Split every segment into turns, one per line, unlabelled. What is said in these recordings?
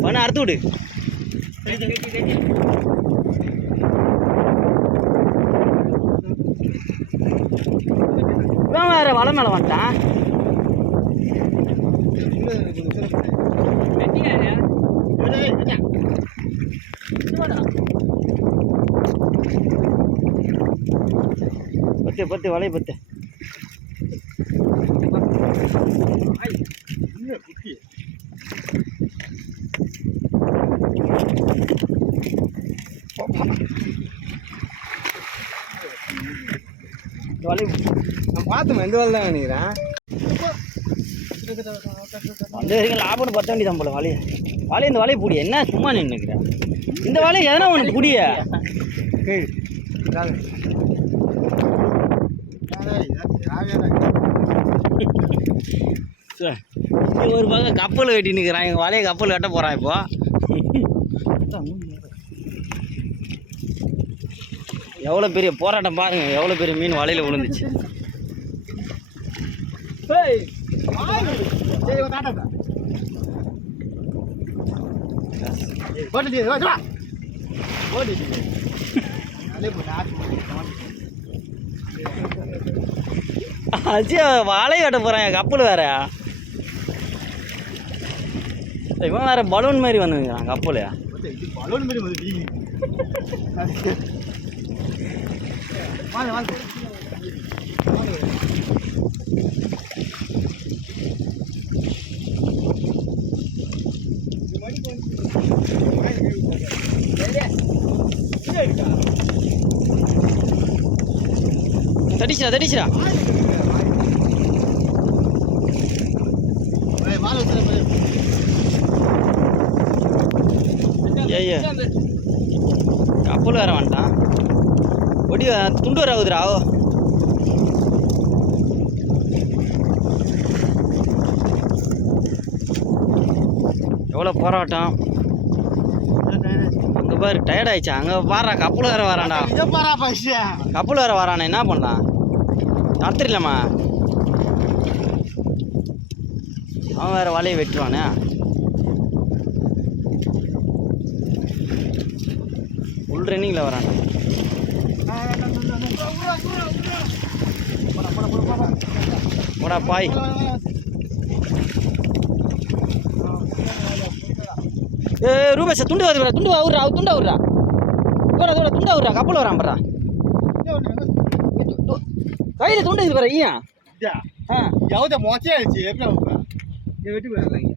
பண்ண அறுத்து விடு. இவன் வேற வலை மேலே வந்துட்டான். பத்து பத்து வலை பத்து. இந்த வலை
நான் பார்த்தேன் எந்த வேலை தான் நினைக்கிறேன்.
வந்த வரைக்கும் லாபம்னு பத்த வேண்டியதான் போல வலைய வலைய இந்த வலையை பிடி. என்ன சும்மா நின்றுக்கிறேன் இந்த வலையை எதனா ஒன்று பிடிய. ஒரு பக்கம் கப்பல் வெட்டி நிற்கிறான் எங்கள் வலையை கப்பல் வெட்ட போகிறான் இப்போ. எவ்வளோ பெரிய போராட்டம் பாருங்க எவ்வளோ பெரிய மீன் வலையில் விழுந்துச்சு. அச்சு வாழை வெட்ட போகிறான் கப்பல் வேற. இவன் வேற பலூன் மாதிரி வந்துங்கிறான் கப்பல்.
பலூன் மாதிரி
தடிச்சிடா தடிச்சிடா. ஐயா கப்பல் வேற வந்துட்டான் ஒடி துண்டு வர ஆகுதுடா ஓ. எவ்வளோ போராட்டம். அங்கே பாரு டயர்ட் ஆயிடுச்சா. அங்கே பாடுறா கப்பல் வேற வரான்டா
பாரா
கப்பல் வேற வரானே என்ன பண்ணலாம் நடத்துடலாமா? அவன் வேற வலையை வெட்டுவானே. உள் ரன்னிங்கில் வரான். போடா பாய் ஏ ரூபேஷ் துண்டு வருதுடா துண்டு வருடா துண்டா வருடா தோட தோட துண்டா வருடா கப்பல் வரான் படுறா கையில் துண்டு இது பாரு ஐயா ஆ
ಯಾವ್ದೇ ಮೋಚೆ ಆಯ್ತು எப்படி வெட்டி போயிடலாம்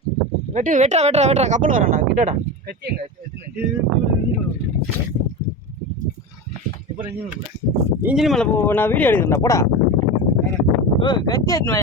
வெட்டு வெட்டுறா வெட்டுறா வெட்டுறா கப்பல் வரான்டா கிட்டடா
கத்தியங்க இப்போ நீங்க கூட
இன்ஜின் மேலே போ நான் வீடியோ எடுக்கிறேன்டா போடா ஓ கத்தி எடுத்துன்னு வா.